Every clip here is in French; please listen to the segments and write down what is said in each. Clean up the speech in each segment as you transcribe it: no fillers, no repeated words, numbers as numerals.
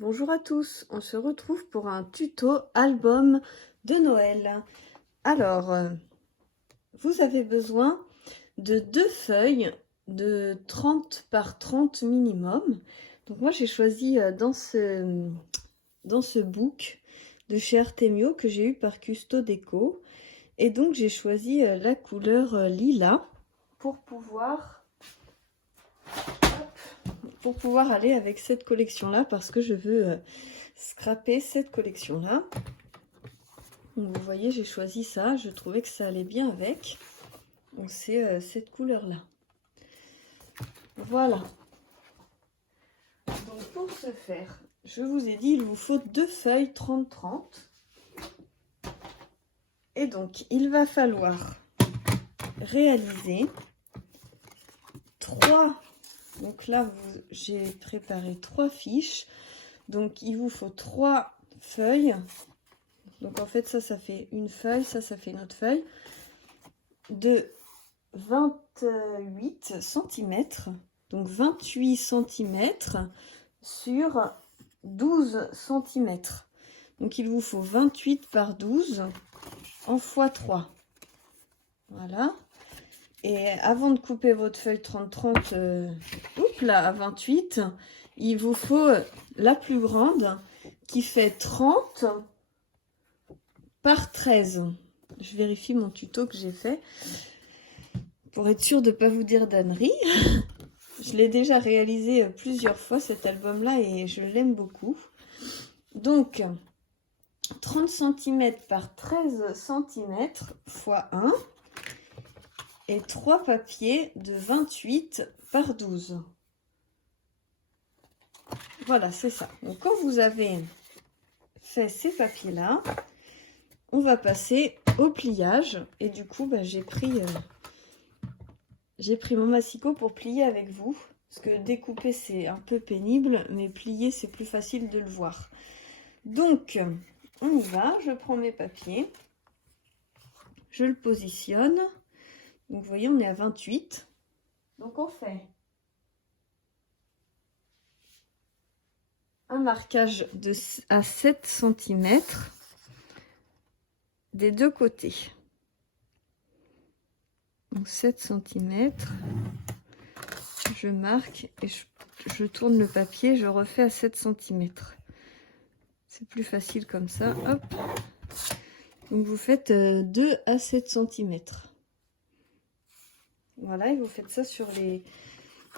Bonjour à tous, on se retrouve pour un tuto album de Noël. Alors, vous avez besoin de 2 feuilles de 30 par 30 minimum. Donc moi j'ai choisi dans ce book de chez Artemio que j'ai eu par Custo Déco. Et donc j'ai choisi la couleur lilas pour pouvoir aller avec cette collection-là parce que je veux scraper cette collection-là. Donc vous voyez, j'ai choisi ça, je trouvais que ça allait bien avec. Donc c'est cette couleur-là. Voilà. Donc pour ce faire, je vous ai dit, il vous faut 2 feuilles 30-30. Et donc, il va falloir réaliser 3. Donc là, j'ai préparé 3 fiches. Donc, il vous faut 3 feuilles. Donc, en fait, ça fait une feuille. Ça fait une autre feuille. De 28 cm. Donc, 28 cm sur 12 cm. Donc, il vous faut 28 par 12 en x3. Voilà. Et avant de couper votre feuille 30-30 à 28, il vous faut la plus grande qui fait 30 par 13. Je vérifie mon tuto que j'ai fait pour être sûre de ne pas vous dire d'ânerie. Je l'ai déjà réalisé plusieurs fois cet album-là et je l'aime beaucoup. Donc, 30 cm par 13 cm x 1. Et 3 papiers de 28 par 12. Voilà, c'est ça. Donc, quand vous avez fait ces papiers-là, on va passer au pliage. Et du coup, j'ai pris mon massicot pour plier avec vous. Parce que découper, c'est un peu pénible, mais plier, c'est plus facile de le voir. Donc, on y va. Je prends mes papiers. Je le positionne. Donc, vous voyez, on est à 28. Donc, on fait un marquage à 7 cm des deux côtés. Donc 7 cm. Je marque et je tourne le papier. Je refais à 7 cm. C'est plus facile comme ça. Hop. Donc, vous faites 2 à 7 cm. Voilà, et vous faites ça sur les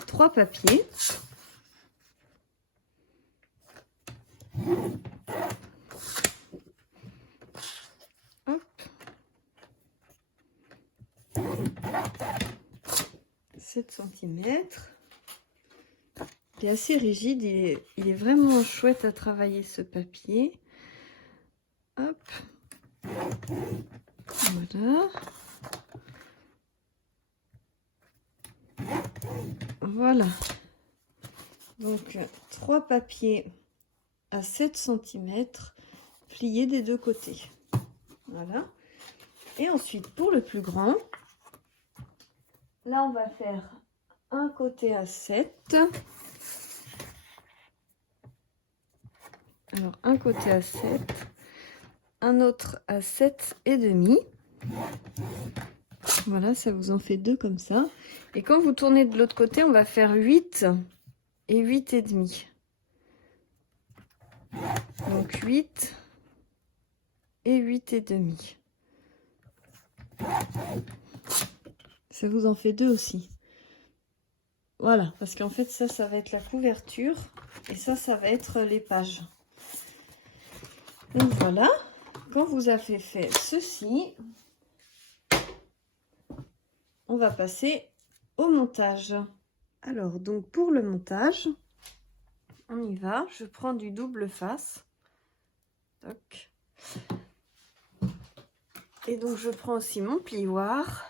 3 papiers. Hop. 7 cm. Il est assez rigide, il est vraiment chouette à travailler ce papier. Hop. Voilà. Voilà. Donc, 3 papiers à 7 cm pliés des deux côtés. Voilà. Et ensuite, pour le plus grand, là, on va faire un côté à 7. Alors, un côté à 7, un autre à 7,5. Voilà, ça vous en fait 2 comme ça. Et quand vous tournez de l'autre côté, on va faire 8 et 8,5. Donc 8 et 8,5. Ça vous en fait 2 aussi. Voilà, parce qu'en fait, ça va être la couverture. Et ça va être les pages. Donc voilà, quand vous avez fait ceci, on va passer au montage. Alors, donc pour le montage, on y va. Je prends du double face. Toc. Et donc, je prends aussi mon plioir.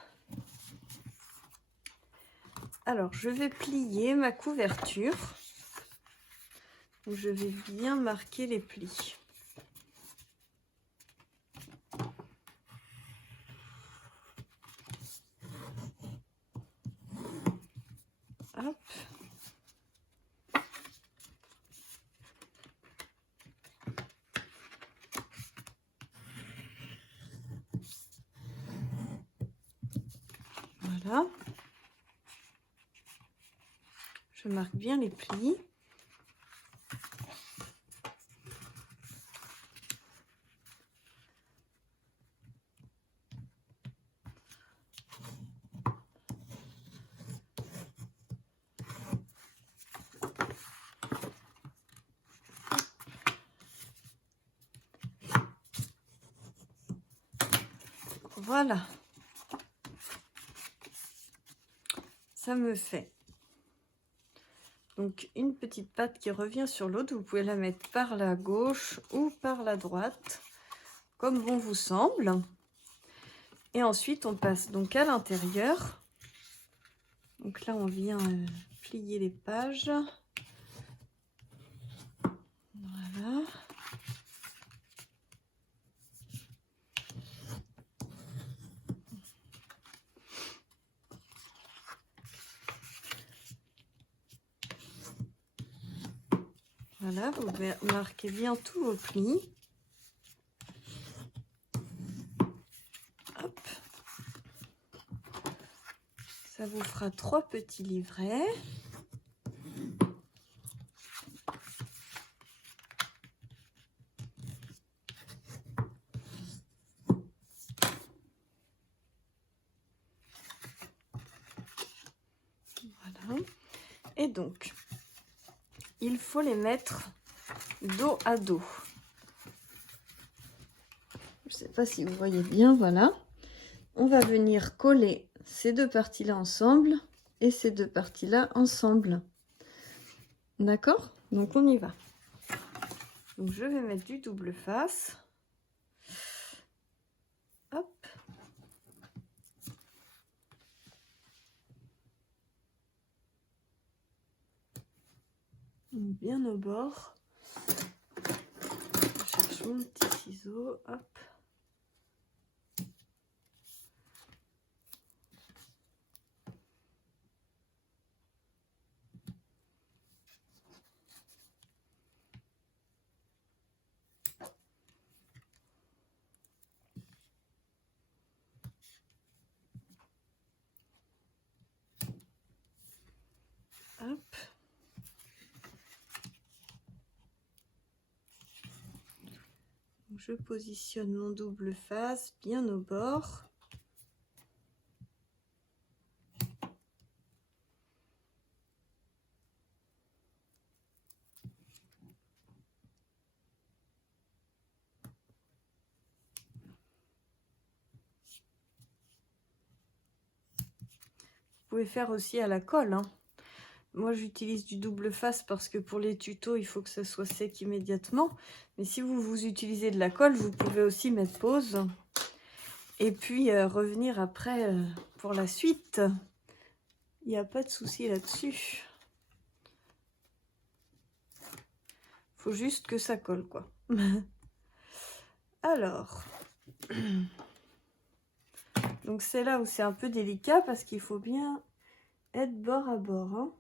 Alors, je vais plier ma couverture. Donc, je vais bien marquer les plis. Hop. Voilà. Je marque bien les plis. Voilà. Ça me fait donc une petite patte qui revient sur l'autre. Vous pouvez la mettre par la gauche ou par la droite, comme bon vous semble. Et ensuite, on passe donc à l'intérieur. Donc là, on vient plier les pages. Voilà. Voilà, vous marquez bien tous vos plis. Hop. Ça vous fera 3 petits livrets. Voilà. Et donc, il faut les mettre dos à dos. Je ne sais pas si vous voyez bien, voilà. On va venir coller ces 2 parties-là ensemble et ces 2 parties-là ensemble. D'accord? Donc on y va. Donc je vais mettre du double face. Hop. Bien au bord. Je cherche mon petit ciseau. Hop. Hop. Je positionne mon double face bien au bord. Vous pouvez faire aussi à la colle, hein. Moi, j'utilise du double face parce que pour les tutos, il faut que ça soit sec immédiatement. Mais si vous utilisez de la colle, vous pouvez aussi mettre pause. Et puis, revenir après pour la suite. Il n'y a pas de souci là-dessus. Faut juste que ça colle, quoi. Alors. Donc, c'est là où c'est un peu délicat parce qu'il faut bien être bord à bord, hein.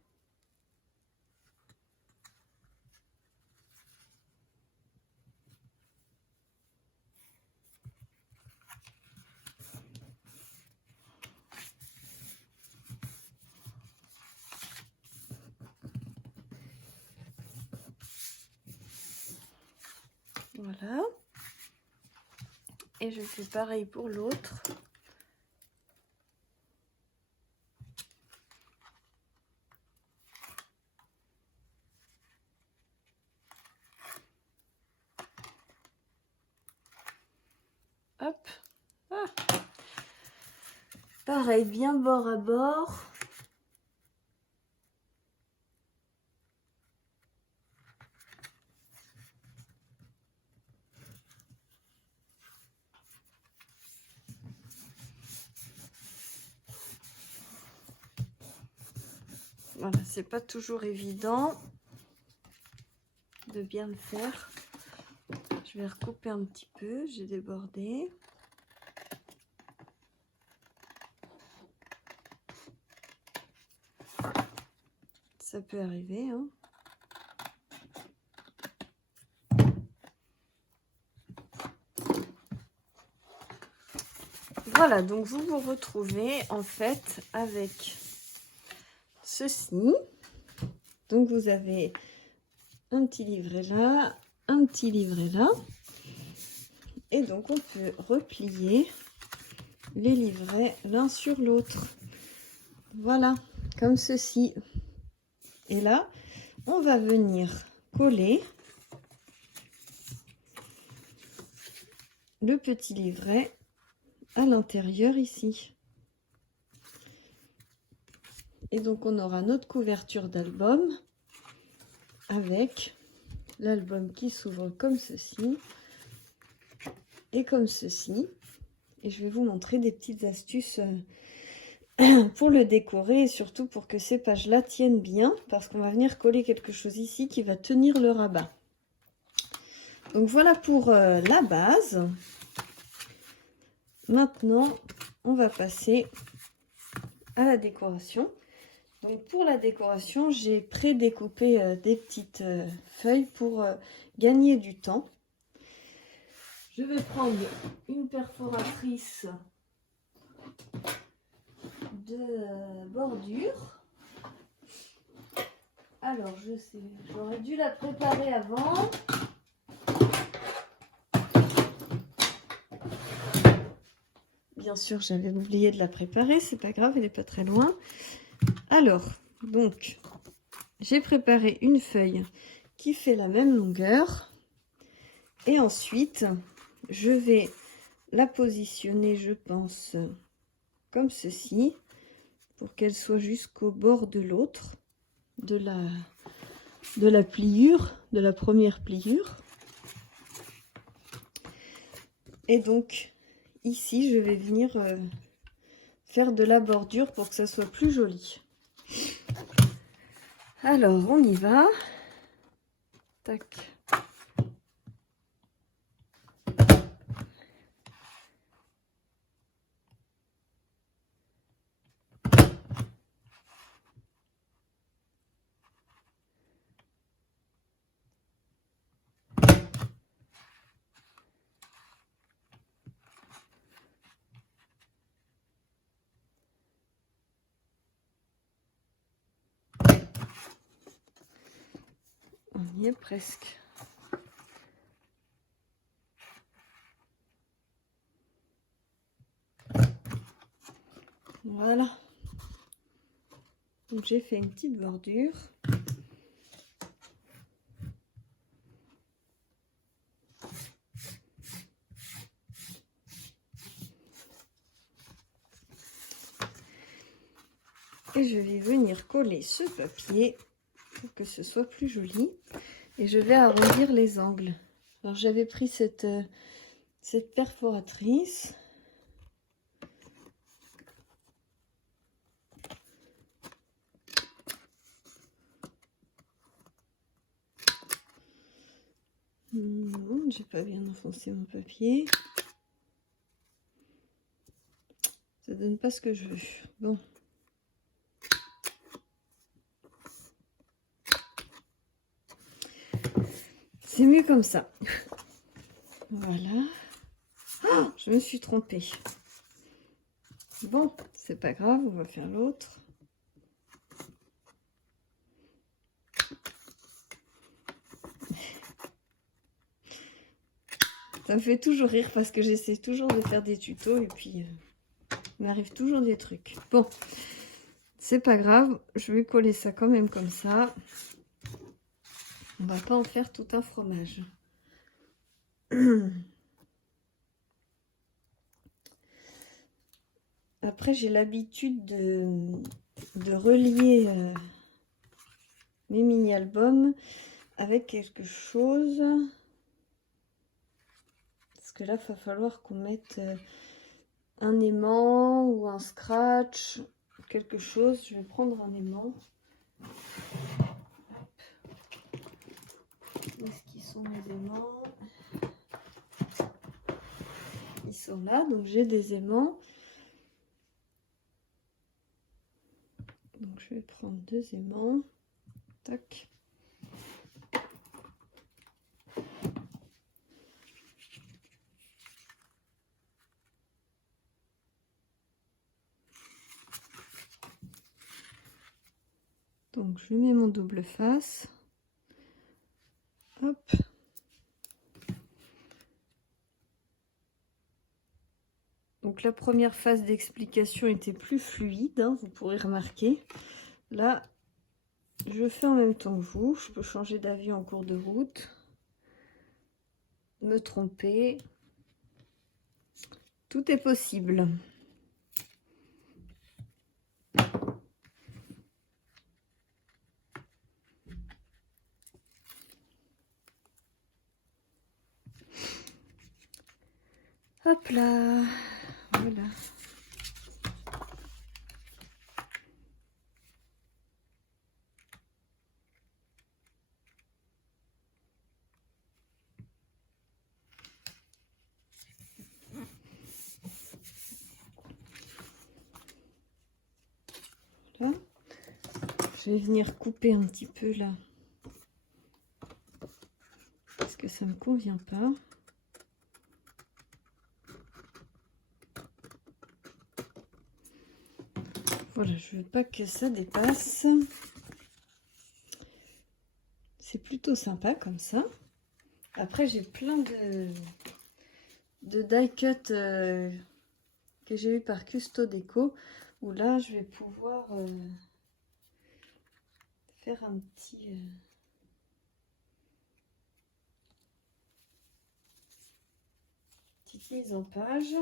Voilà. Et je fais pareil pour l'autre. Hop. Ah. Pareil, bien bord à bord. Voilà, c'est pas toujours évident de bien le faire. Je vais recouper un petit peu, j'ai débordé. Ça peut arriver, hein. Voilà, donc vous vous retrouvez en fait avec ceci. Donc vous avez un petit livret là, un petit livret là. Et donc on peut replier les livrets l'un sur l'autre. Voilà, comme ceci. Et là, on va venir coller le petit livret à l'intérieur ici. Et donc on aura notre couverture d'album avec l'album qui s'ouvre comme ceci et comme ceci. Et je vais vous montrer des petites astuces pour le décorer et surtout pour que ces pages-là tiennent bien, parce qu'on va venir coller quelque chose ici qui va tenir le rabat. Donc voilà pour la base. Maintenant, on va passer à la décoration. Donc pour la décoration, j'ai pré-découpé des petites feuilles pour gagner du temps. Je vais prendre une perforatrice de bordure. Alors je sais, j'aurais dû la préparer avant. Bien sûr, j'avais oublié de la préparer, c'est pas grave, elle n'est pas très loin. Alors, donc, j'ai préparé une feuille qui fait la même longueur. Et ensuite, je vais la positionner, je pense, comme ceci, pour qu'elle soit jusqu'au bord de l'autre, de la pliure, de la première pliure. Et donc, ici, je vais venir faire de la bordure pour que ça soit plus joli. Alors, on y va. Tac. On y est presque. Voilà. Donc j'ai fait une petite bordure. Et je vais venir coller ce papier pour que ce soit plus joli. Et je vais arrondir les angles. Alors j'avais pris cette perforatrice. Non, j'ai pas bien enfoncé mon papier. Ça donne pas ce que je veux. Bon. C'est mieux comme ça. Voilà. Oh, je me suis trompée. Bon, c'est pas grave, on va faire l'autre. Ça me fait toujours rire parce que j'essaie toujours de faire des tutos et puis il m'arrive toujours des trucs. Bon, c'est pas grave, je vais coller ça quand même comme ça. On va pas en faire tout un fromage. Après, j'ai l'habitude de relier mes mini-albums avec quelque chose. Parce que là, il va falloir qu'on mette un aimant ou un scratch, quelque chose. Je vais prendre un aimant. Où est-ce qu'ils sont mes aimants? Ils sont là, donc j'ai des aimants. Donc je vais prendre 2 aimants. Tac. Donc je mets mon double face. Hop. Donc la première phase d'explication était plus fluide, hein, vous pourrez remarquer. Là, je fais en même temps que vous. Je peux changer d'avis en cours de route. Me tromper. Tout est possible. Hop là, voilà. Voilà. Je vais venir couper un petit peu là. Parce que ça me convient pas. Voilà, je veux pas que ça dépasse. C'est plutôt sympa comme ça. Après, j'ai plein de die cut que j'ai eu par Custo Déco, où là, je vais pouvoir faire un petit... petite mise en page.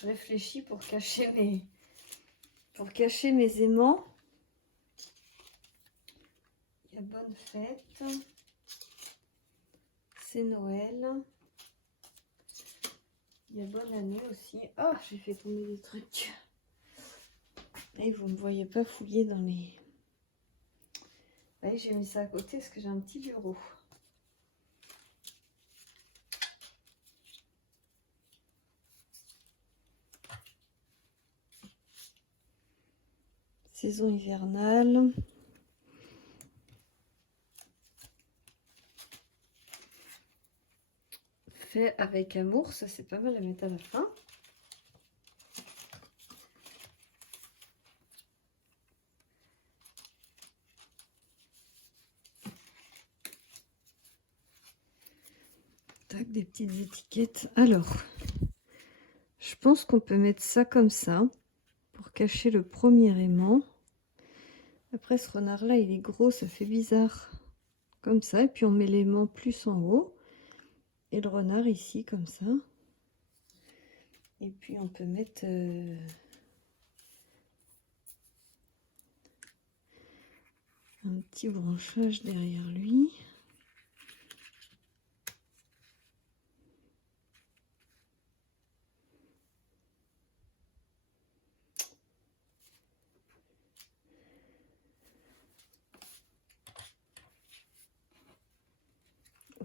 Je réfléchis pour cacher mes aimants. Il y a bonne fête. C'est Noël. Il y a bonne année aussi. Oh, j'ai fait tomber des trucs. Et vous ne me voyez pas fouiller dans les... Allez, j'ai mis ça à côté parce que j'ai un petit bureau. Saison hivernale. Fait avec amour, ça c'est pas mal à mettre à la fin. Tac, des petites étiquettes. Alors, je pense qu'on peut mettre ça comme ça pour cacher le premier aimant. Après, ce renard là, il est gros, ça fait bizarre. Comme ça, et puis on met l'aimant plus en haut. Et le renard ici, comme ça. Et puis on peut mettre... un petit branchage derrière lui.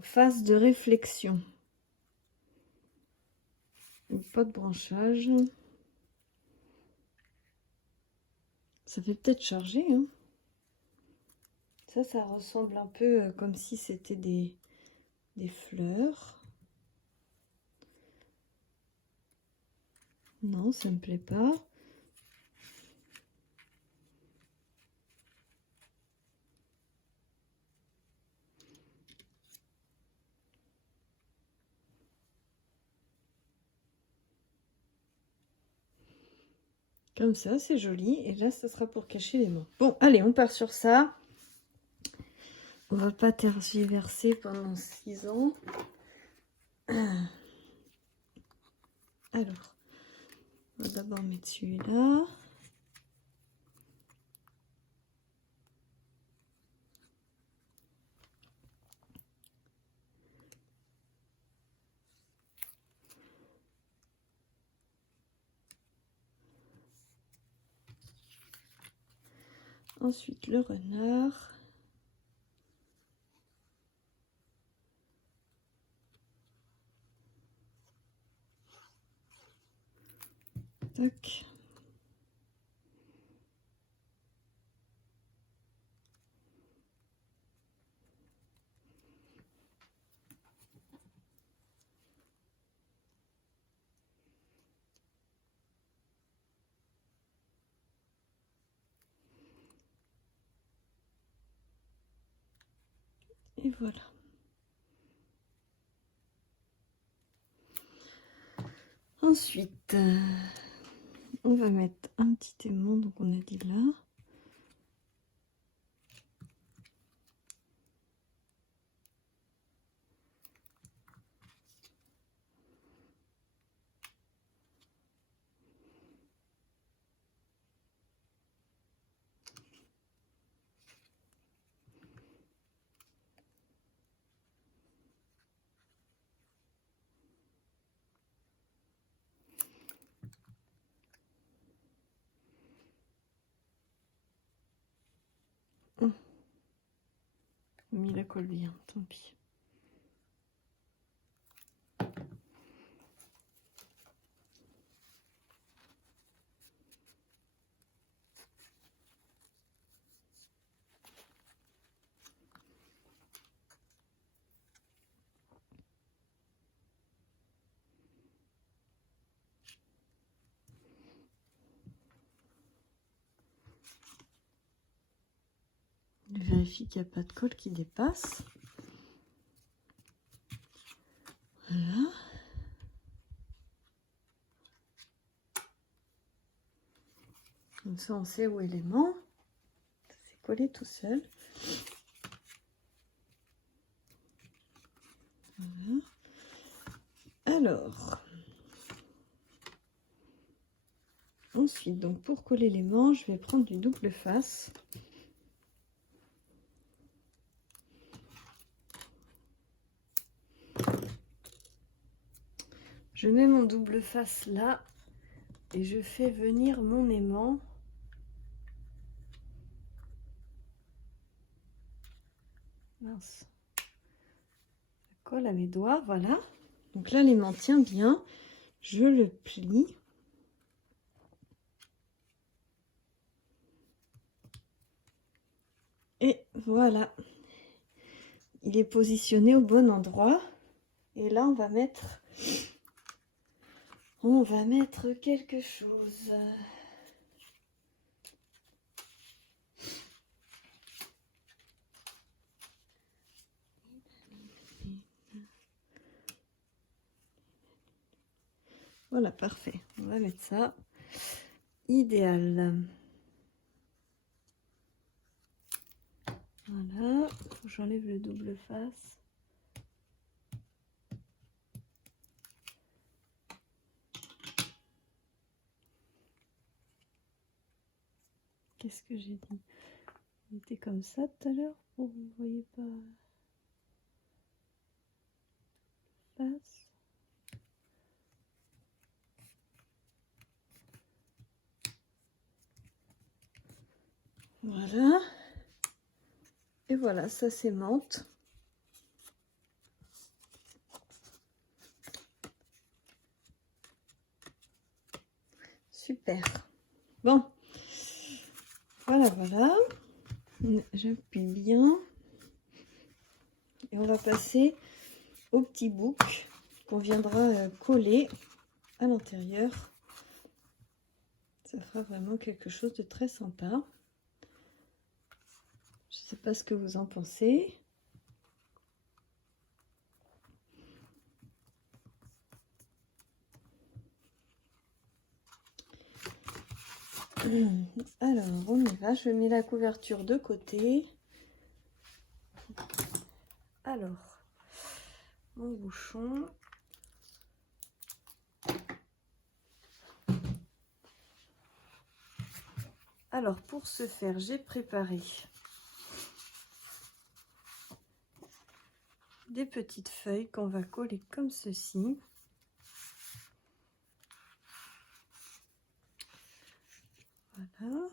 Phase de réflexion. Pas de branchage. Ça fait peut-être charger, hein. Ça ressemble un peu comme si c'était des fleurs. Non, ça me plaît pas. Comme ça, c'est joli. Et là, ça sera pour cacher les mains. Bon, allez, on part sur ça. On va pas tergiverser pendant 6 ans. Alors, on va d'abord mettre celui-là. Ensuite, le renard. Tac. Et voilà. Ensuite, on va mettre un petit aimant, donc on a dit là. Mis la colle bien, tant pis. Je vérifie qu'il n'y a pas de colle qui dépasse. Voilà. Comme ça, on sait où est l'aimant. C'est collé tout seul. Voilà. Alors, ensuite, donc pour coller l'aimant, je vais prendre du double face. Je mets mon double face là et je fais venir mon aimant. Mince. Ça colle à mes doigts, voilà. Donc là, l'aimant tient bien. Je le plie. Et voilà. Il est positionné au bon endroit. Et là, on va mettre quelque chose. Voilà, parfait. On va mettre ça. Idéal. Voilà. Faut que j'enlève le double face. Qu'est-ce que j'ai dit? Il était comme ça tout à l'heure. Oh, vous voyez pas. Face. Voilà. Et voilà, ça s'aimante. Super. Bon. Voilà, voilà. J'appuie bien. Et on va passer au petit bouc qu'on viendra coller à l'intérieur. Ça fera vraiment quelque chose de très sympa. Je ne sais pas ce que vous en pensez. Alors, on y va. Je mets la couverture de côté. Alors, mon bouchon. Alors, pour ce faire, j'ai préparé des petites feuilles qu'on va coller comme ceci. Voilà.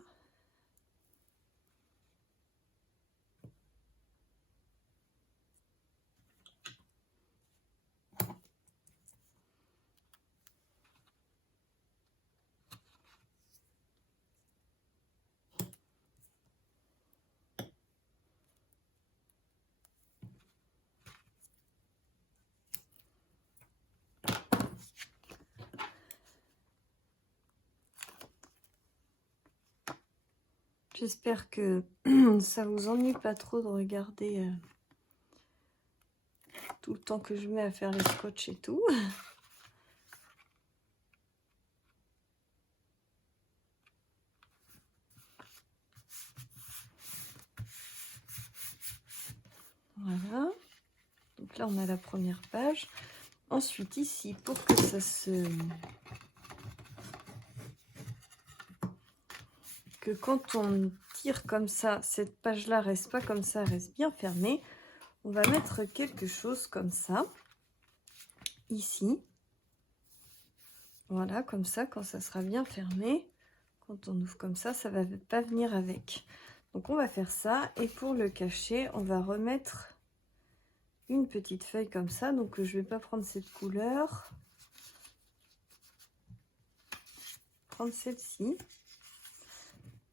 J'espère que ça vous ennuie pas trop de regarder tout le temps que je mets à faire les scotch et tout. Voilà. Donc là, on a la première page. Ensuite, ici, pour que ça se... que quand on tire comme ça, cette page-là reste pas comme ça, reste bien fermée, on va mettre quelque chose comme ça, ici. Voilà, comme ça, quand ça sera bien fermé, quand on ouvre comme ça va pas venir avec. Donc on va faire ça, et pour le cacher, on va remettre une petite feuille comme ça. Donc je vais pas prendre cette couleur, prendre celle-ci.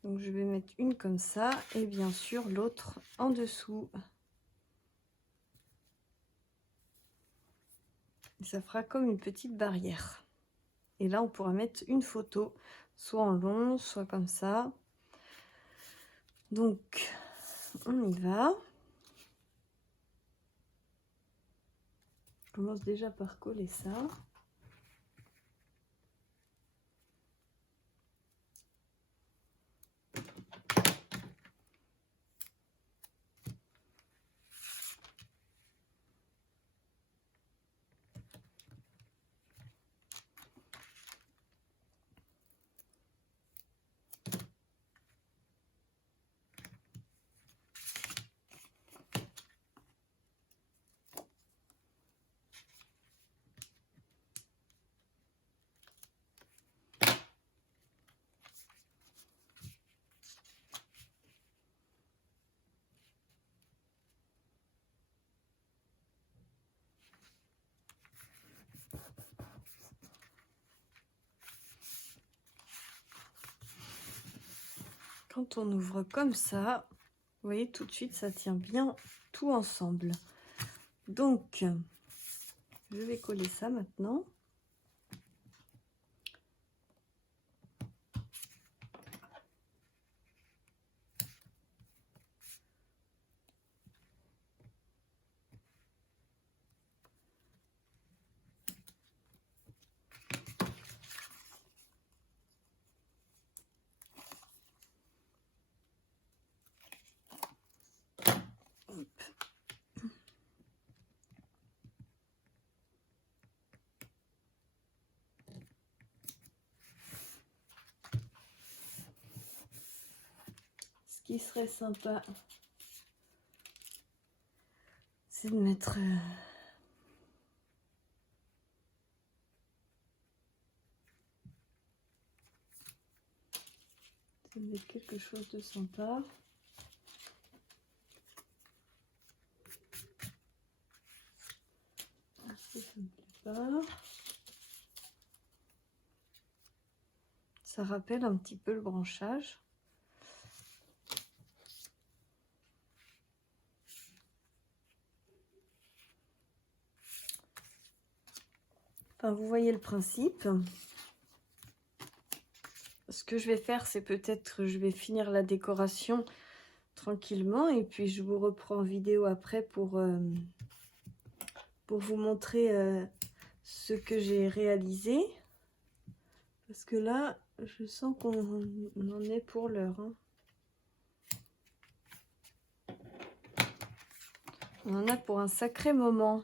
Donc je vais mettre une comme ça, et bien sûr l'autre en dessous. Et ça fera comme une petite barrière. Et là on pourra mettre une photo, soit en long, soit comme ça. Donc on y va. Je commence déjà par coller ça. Quand on ouvre comme ça, vous voyez tout de suite, ça tient bien tout ensemble. Donc, je vais coller ça maintenant. Ce qui serait sympa, c'est de mettre quelque chose de sympa. Ça me plaît pas. Ça rappelle un petit peu le branchage. Enfin, vous voyez le principe. Ce que je vais faire, c'est peut-être je vais finir la décoration tranquillement et puis je vous reprends en vidéo après pour vous montrer ce que j'ai réalisé. Parce que là, je sens qu'on en est pour l'heure. Hein. On en a pour un sacré moment.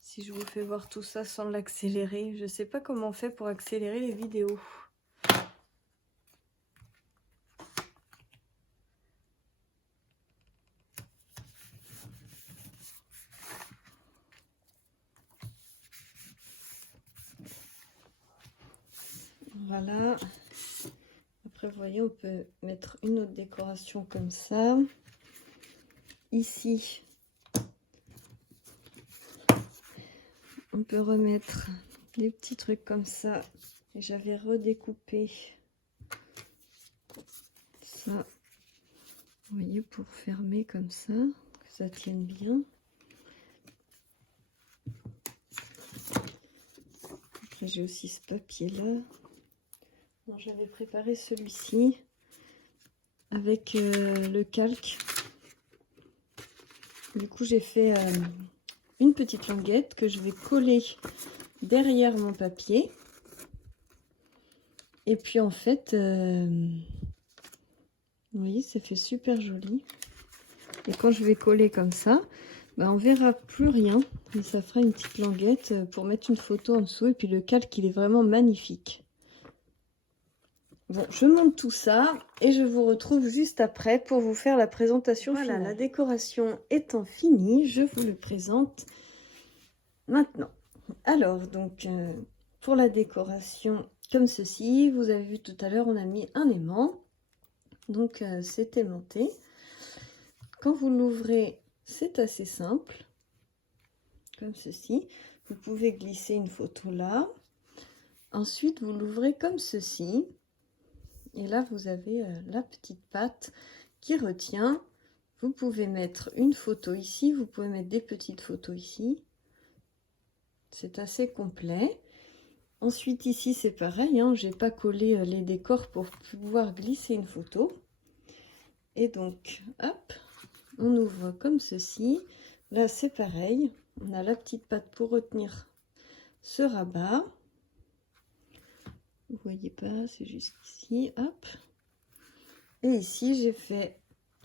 Si je vous fais voir tout ça sans l'accélérer. Je ne sais pas comment on fait pour accélérer les vidéos. Voilà. Après, vous voyez, on peut mettre une autre décoration comme ça. Ici, on peut remettre des petits trucs comme ça. Et j'avais redécoupé ça, vous voyez, pour fermer comme ça, que ça tienne bien. Après, j'ai aussi ce papier-là. J'avais préparé celui-ci avec le calque. Du coup, j'ai fait une petite languette que je vais coller derrière mon papier. Et puis en fait, vous voyez, ça fait super joli. Et quand je vais coller comme ça, on verra plus rien. Et ça fera une petite languette pour mettre une photo en dessous. Et puis le calque, il est vraiment magnifique. Bon, je monte tout ça et je vous retrouve juste après pour vous faire la présentation finale. Voilà, la décoration étant finie, je vous le présente maintenant. Alors, donc, pour la décoration, comme ceci, vous avez vu tout à l'heure, on a mis un aimant. Donc, c'est aimanté. Quand vous l'ouvrez, c'est assez simple, comme ceci. Vous pouvez glisser une photo là. Ensuite, vous l'ouvrez comme ceci. Et là, vous avez la petite patte qui retient. Vous pouvez mettre une photo ici, vous pouvez mettre des petites photos ici. C'est assez complet. Ensuite, ici, c'est pareil, hein, j'ai pas collé les décors pour pouvoir glisser une photo. Et donc, hop, on ouvre comme ceci. Là, c'est pareil. On a la petite patte pour retenir ce rabat. Vous voyez pas, c'est jusqu'ici, hop. Et ici,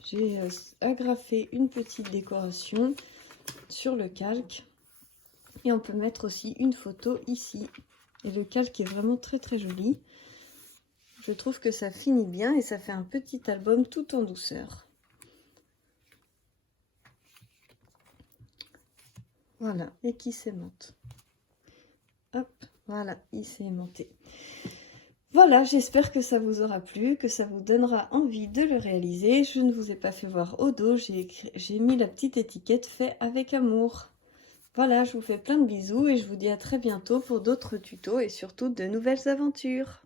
j'ai agrafé une petite décoration sur le calque. Et on peut mettre aussi une photo ici. Et le calque est vraiment très très joli. Je trouve que ça finit bien et ça fait un petit album tout en douceur. Voilà, et qui s'aimante. Hop, voilà, il s'est aimanté. Voilà, j'espère que ça vous aura plu, que ça vous donnera envie de le réaliser. Je ne vous ai pas fait voir au dos, j'ai mis la petite étiquette fait avec amour. Voilà, je vous fais plein de bisous et je vous dis à très bientôt pour d'autres tutos et surtout de nouvelles aventures.